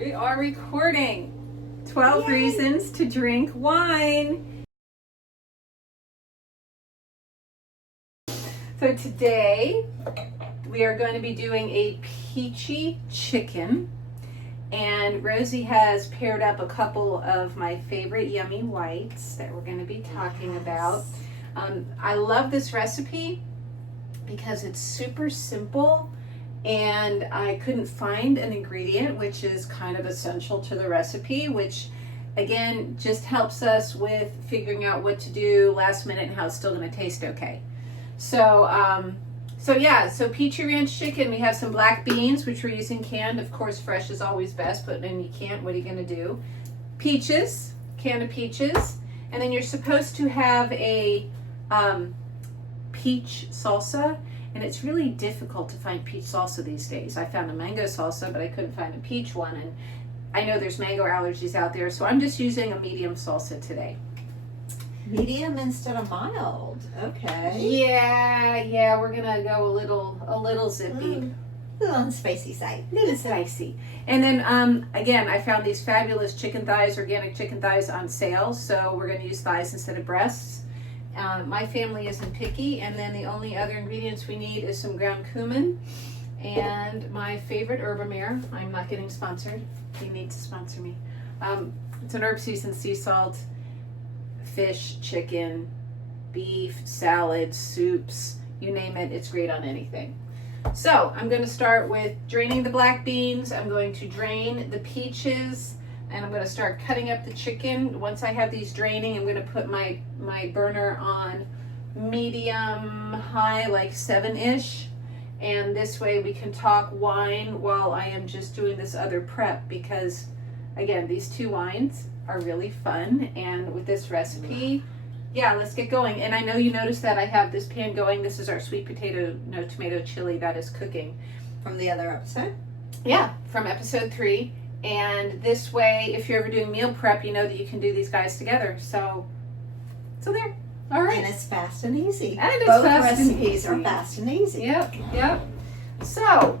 We are recording 12 Yay. Reasons to Drink Wine. So today we are going to be doing a peachy chicken, and Rosie has paired up a couple of my favorite yummy whites that we're going to be talking about. I love this recipe because it's super simple, and I couldn't find an ingredient, which is kind of essential to the recipe, which again just helps us with figuring out what to do last minute and how it's still going to taste okay. So Peachy Ranch chicken, we have some black beans, which we're using canned. Of course, fresh is always best, but then you can't, what are you going to do? Peaches, can of peaches, and then you're supposed to have a peach salsa, and it's really difficult to find peach salsa these days. I found a mango salsa, but I couldn't find a peach one, and I know there's mango allergies out there, so I'm just using a medium salsa today. Medium instead of mild. Okay. Yeah, we're gonna go a little zippy. A little on the spicy side. A little spicy. And then again, I found these fabulous chicken thighs, organic chicken thighs on sale, so we're gonna use thighs instead of breasts. My family isn't picky, and then the only other ingredients we need is some ground cumin and my favorite herbamare. I'm not getting sponsored. He needs to sponsor me. It's an herb seasoned sea salt. Fish, chicken, beef, salads, soups, you name it, it's great on anything. So I'm going to start with draining the black beans. I'm going to drain the peaches, and I'm going to start cutting up the chicken. Once I have these draining, I'm going to put my burner on medium high, like 7-ish, and this way we can talk wine while I am just doing this other prep, because again, these two wines are really fun, and with this recipe, yeah, let's get going. And I know you noticed that I have this pan going. This is our sweet potato, no tomato chili that is cooking. From the other episode? Yeah, from episode 3. And this way, if you're ever doing meal prep, you know that you can do these guys together. So there. All right. And it's fast and easy. And it's Both fast and recipes easy. are fast and easy. Yep. So,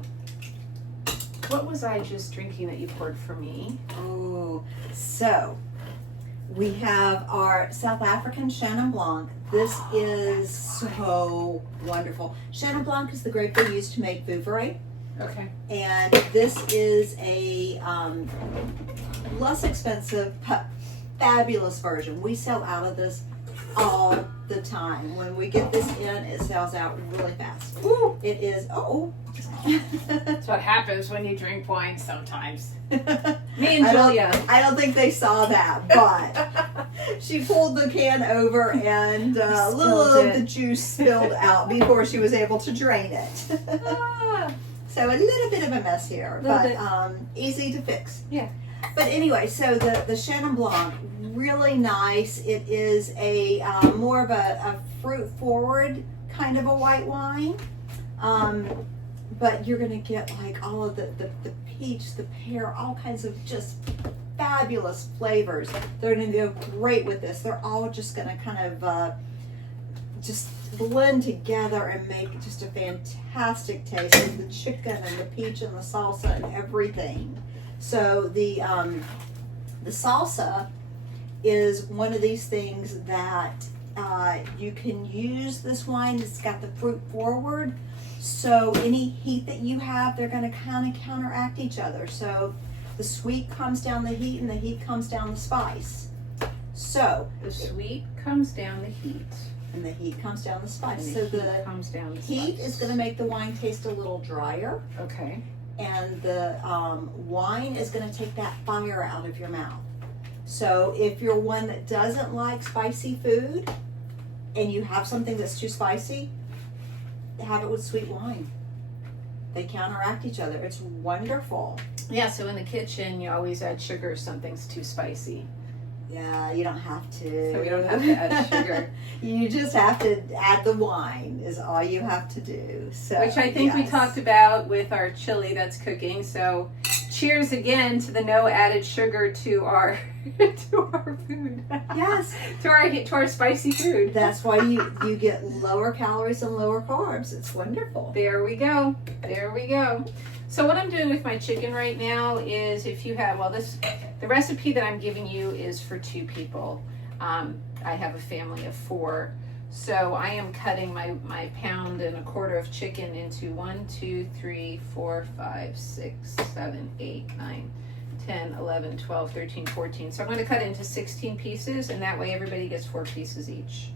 what was I just drinking that you poured for me? Oh, so we have our South African Chenin Blanc. This is so wonderful. Chenin Blanc is the grape they use to make Vouvray. Okay. And this is a less expensive, fabulous version. We sell out of this all the time. When we get this in, it sells out really fast. Ooh. It is, That's what happens when you drink wine sometimes. Me and Julia. I don't think they saw that, but she pulled the can over and a little of the juice spilled out before she was able to drain it. So a little bit of a mess here, but easy to fix. Yeah. But anyway, so the Chenin Blanc, really nice. It is a more of a fruit forward kind of a white wine. But you're going to get like all of the peach, the pear, all kinds of just fabulous flavors. They're going to go great with this. They're all just going to kind of just blend together and make just a fantastic taste with the chicken and the peach and the salsa and everything. So the salsa is one of these things that you can use this wine. It's got the fruit forward. So any heat that you have, they're going to kind of counteract each other. So the sweet comes down the heat, and the heat comes down the spice. So the sweet comes down the heat, and the heat comes down the spice. And so the the comes down the heat spice. is going to make the wine taste a little drier, Okay. and the wine is going to take that fire out of your mouth. So if you're one that doesn't like spicy food, and you have something that's too spicy, have it with sweet wine. They counteract each other. It's wonderful. Yeah, so in the kitchen, you always add sugar if something's too spicy. Yeah, you don't have to. So we don't have to add sugar. You just have to add the wine is all you have to do. So, Which I think we yes. talked about with our chili that's cooking. So cheers again to the no added sugar to our to our food. Yes. to our spicy food. That's why you get lower calories and lower carbs. It's wonderful. There we go. There we go. So what I'm doing with my chicken right now is, if you have, the recipe that I'm giving you is for 2 people. I have a family of 4. So I am cutting my 1.25 pounds of chicken into 1, 2, 3, 4, 5, 6, 7, 8, 9, 10, 11, 12, 13, 14. So I'm going to cut it into 16 pieces, and that way everybody gets 4 pieces each.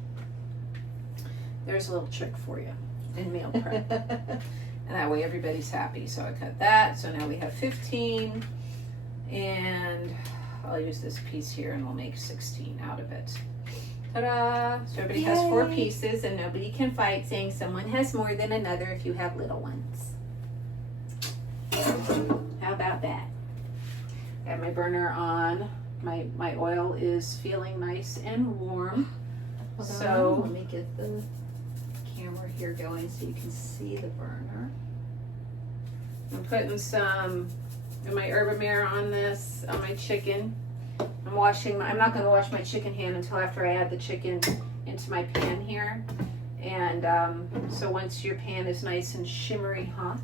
There's a little trick for you in meal prep. And that way everybody's happy. So I cut that. So now we have 15. And I'll use this piece here and we'll make 16 out of it. Ta-da! So everybody has 4 pieces, and nobody can fight saying someone has more than another if you have little ones. How about that? I have my burner on. My oil is feeling nice and warm. So let me get the camera here going so you can see the burner. I'm putting some of my Herbamare on this, on my chicken. I'm not going to wash my chicken hand until after I add the chicken into my pan here. And so once your pan is nice and shimmery hot,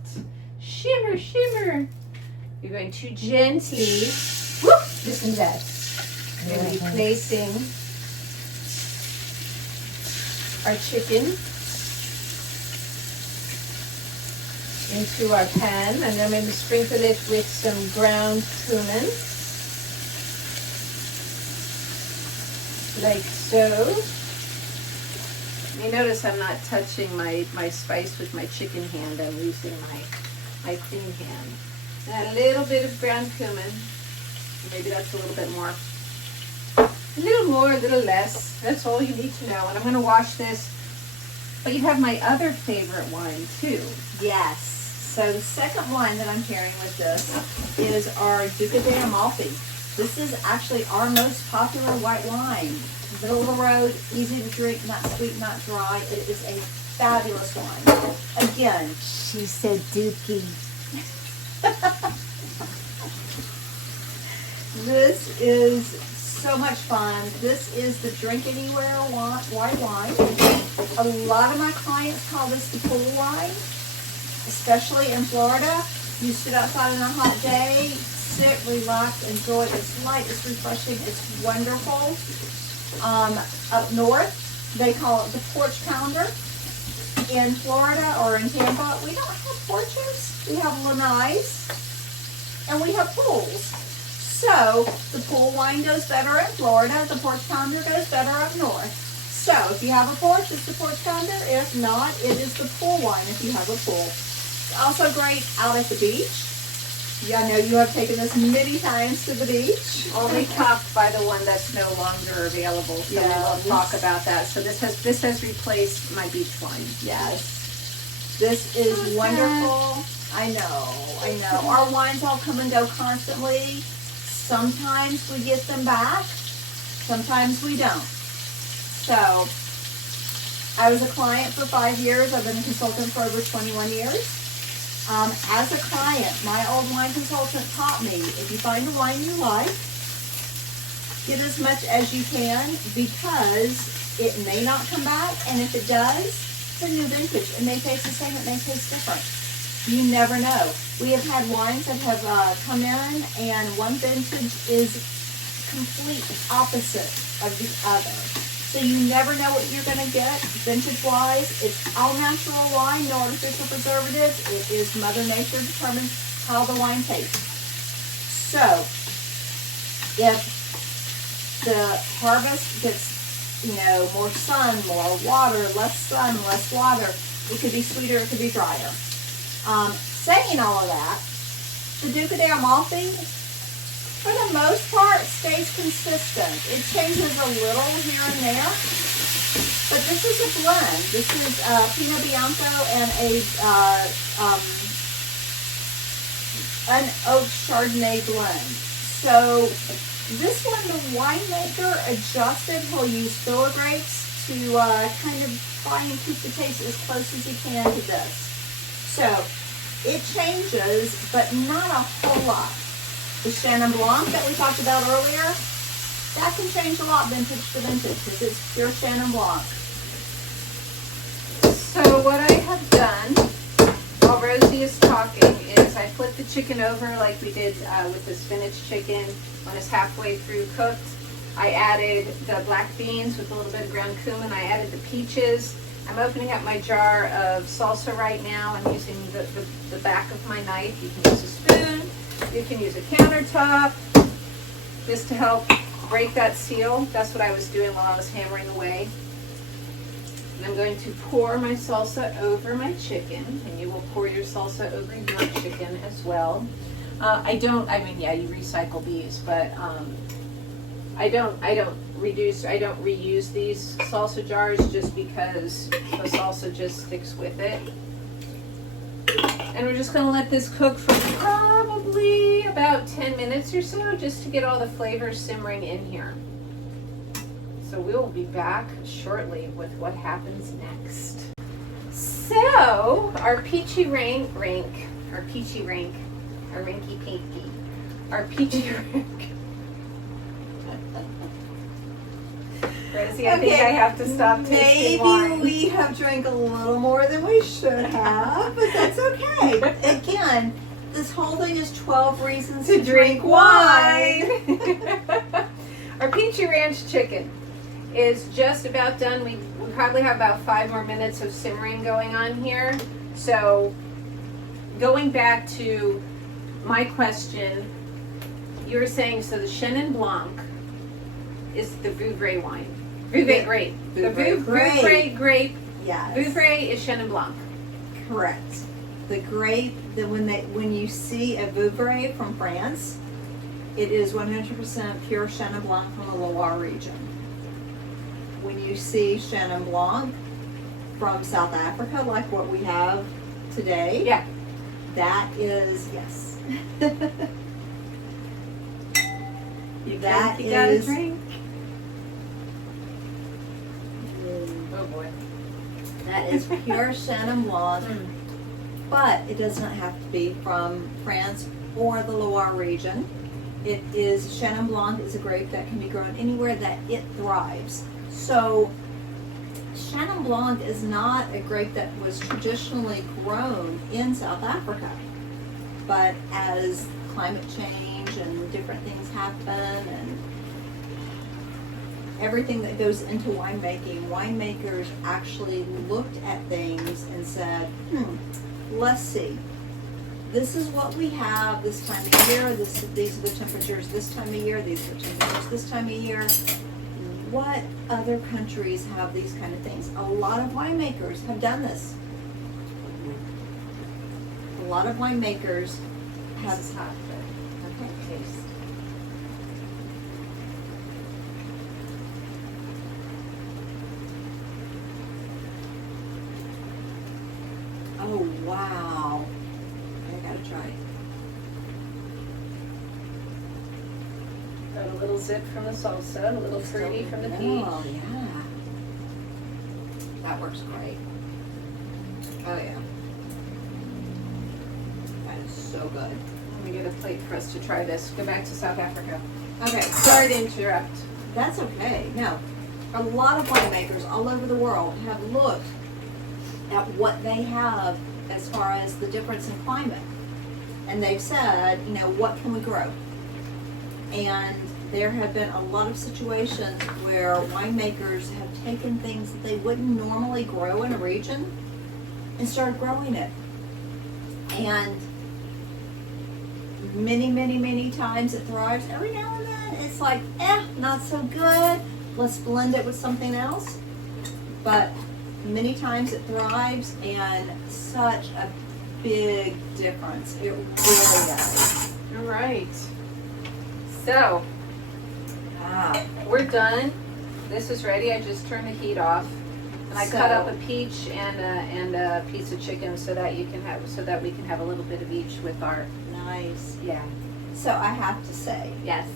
shimmer, shimmer, you're going to gently, whoop, listen to that. We're going to be placing our chicken into our pan, and then I'm going to sprinkle it with some ground cumin, like so. You notice I'm not touching my spice with my chicken hand. I'm using my clean hand. And a little bit of ground cumin. Maybe that's a little bit more. A little more, a little less. That's all you need to know. And I'm going to wash this. But you have my other favorite wine too. Yes. So the second wine that I'm pairing with this is our Duca de Amalfi. This is actually our most popular white wine. Middle of the road, easy to drink, not sweet, not dry. It is a fabulous wine. Again, she said Dookie. This is so much fun. This is the drink anywhere white wine. A lot of my clients call this the pool wine, especially in Florida. You sit outside on a hot day, sit, relax, enjoy. It's light, it's refreshing, it's wonderful. Up north, they call it the porch pounder. In Florida or in Tampa, we don't have porches. We have lanais, and we have pools. So the pool wine goes better in Florida. The porch pounder goes better up north. So if you have a porch, it's the porch pounder. If not, it is the pool wine if you have a pool. It's also great out at the beach. Yeah, I know you have taken this many times to the beach. Only topped by the one that's no longer available, so we won't talk about that. So this has replaced my beach wine. Yes. This is wonderful. I know. Our wines all come and go constantly. Sometimes we get them back. Sometimes we don't. So, I was a client for 5 years. I've been a consultant for over 21 years. As a client, my old wine consultant taught me, if you find a wine you like, get as much as you can, because it may not come back, and if it does, it's a new vintage. It may taste the same, it may taste different. You never know. We have had wines that have come in, and one vintage is complete opposite of the other. So you never know what you're going to get vintage-wise. It's all natural wine, no artificial preservatives. It is Mother Nature determines how the wine tastes. So if the harvest gets, more sun, more water, less sun, less water, it could be sweeter, it could be drier. Saying all of that, the Duca de Amalfi, for the most part, stays consistent. It changes a little here and there, but this is a blend. This is Pinot Bianco and an oak Chardonnay blend. So this one, the winemaker adjusted. He'll use filler grapes to kind of try and keep the taste as close as he can to this. So it changes, but not a whole lot. The Chenin Blanc that we talked about earlier, that can change a lot vintage to vintage because it's pure Chenin Blanc. So what I have done while Rosie is talking is I flipped the chicken over like we did with the spinach chicken when it's halfway through cooked. I added the black beans with a little bit of ground cumin. I added the peaches. I'm opening up my jar of salsa right now. I'm using the back of my knife. You can use a spoon. You can use a countertop just to help break that seal. That's what I was doing while I was hammering away. And I'm going to pour my salsa over my chicken, and you will pour your salsa over your chicken as well. Yeah, you recycle these, but I don't reuse these salsa jars just because the salsa just sticks with it. And we're just gonna let this cook for probably about 10 minutes or so, just to get all the flavors simmering in here. So we will be back shortly with what happens next. So our peachy rink, our peachy pinky. Rosie, I think I have to stop tasting wine. Maybe we have drank a little more than we should have, but that's okay. Again, this whole thing is 12 reasons to drink wine. Our Peachy Ranch chicken is just about done. We probably have about 5 more minutes of simmering going on here. So going back to my question, you were saying, so the Chenin Blanc is the Vouvray wine. Vouvray grape. The Vouvray grape. Yes. Vouvray is Chenin Blanc. Correct. The grape, when you see a Vouvray from France, it is 100% pure Chenin Blanc from the Loire region. When you see Chenin Blanc from South Africa, like what we have today, yeah, that is, yes. You gotta drink. Oh boy. That is pure Chenin Blanc, but it does not have to be from France or the Loire region. It is, Chenin Blanc is a grape that can be grown anywhere that it thrives. So Chenin Blanc is not a grape that was traditionally grown in South Africa, but as climate change and different things happen and everything that goes into winemaking, winemakers actually looked at things and said, let's see, this is what we have this time of year, these are the temperatures this time of year, these are the temperatures this time of year. What other countries have these kind of things? A lot of winemakers have done this. A lot of winemakers have... This is hot, but okay, taste. Oh, wow. I gotta try it. Got a little zip from the salsa, a little fruity from the peach. Oh, yeah. That works great. Oh, yeah. That is so good. Let me get a plate for us to try this. Go back to South Africa. Okay, Sorry to interrupt. that's okay. No, a lot of winemakers all over the world have looked at what they have as far as the difference in climate. And they've said, what can we grow? And there have been a lot of situations where winemakers have taken things that they wouldn't normally grow in a region and started growing it. And many, many, many times it thrives. Every now and then it's like, not so good. Let's blend it with something else. But many times it thrives, and such a big difference. It really does. All right. So, we're done. This is ready. I just turned the heat off, and I cut up a peach and a piece of chicken so that we can have a little bit of each with our. Nice. Yeah. So I have to say, Yes.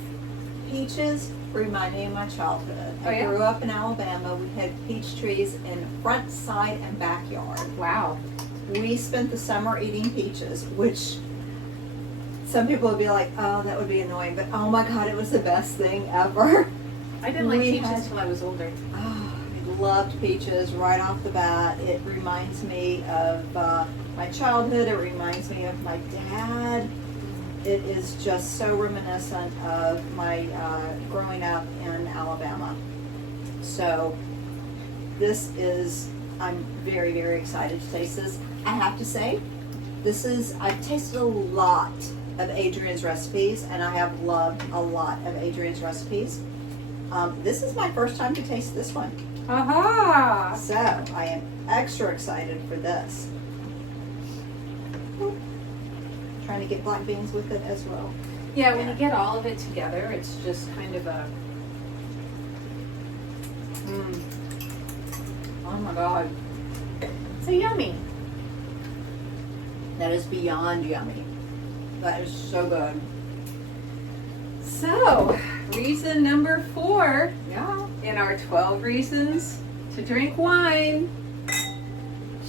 peaches remind me of my childhood. Oh, yeah? I grew up in Alabama. We had peach trees in front, side, and backyard. Wow. We spent the summer eating peaches, which some people would be like, oh, that would be annoying, but oh my God, it was the best thing ever. I didn't like We peaches had- till I was older. Oh, I loved peaches right off the bat. It reminds me of my childhood. It reminds me of my dad. It is just so reminiscent of my growing up in Alabama. So this is, I'm very, very excited to taste this. I have to say, I've tasted a lot of Adrienne's recipes, and I have loved a lot of Adrienne's recipes. This is my first time to taste this one. Aha! So I am extra excited for this. Trying to get black beans with it as well. Yeah, when you get all of it together, it's just kind of a. Oh my God. So yummy. That is beyond yummy. That is so good. So, reason number 4 Yeah. in our 12 reasons to drink wine.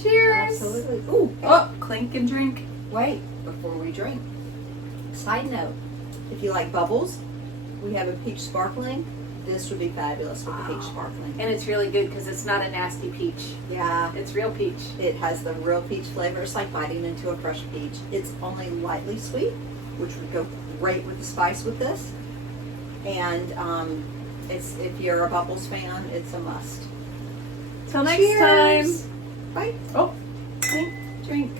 Cheers! Absolutely. Ooh. Oh, clink and drink. Wait, before we drink. Side note, if you like bubbles, we have a peach sparkling. This would be fabulous with the peach sparkling. And it's really good because it's not a nasty peach. Yeah. It's real peach. It has the real peach flavor. It's like biting into a fresh peach. It's only lightly sweet, which would go great with the spice with this. And it's, if you're a bubbles fan, it's a must. Till next Cheers. time. Bye. Oh, clink, drink.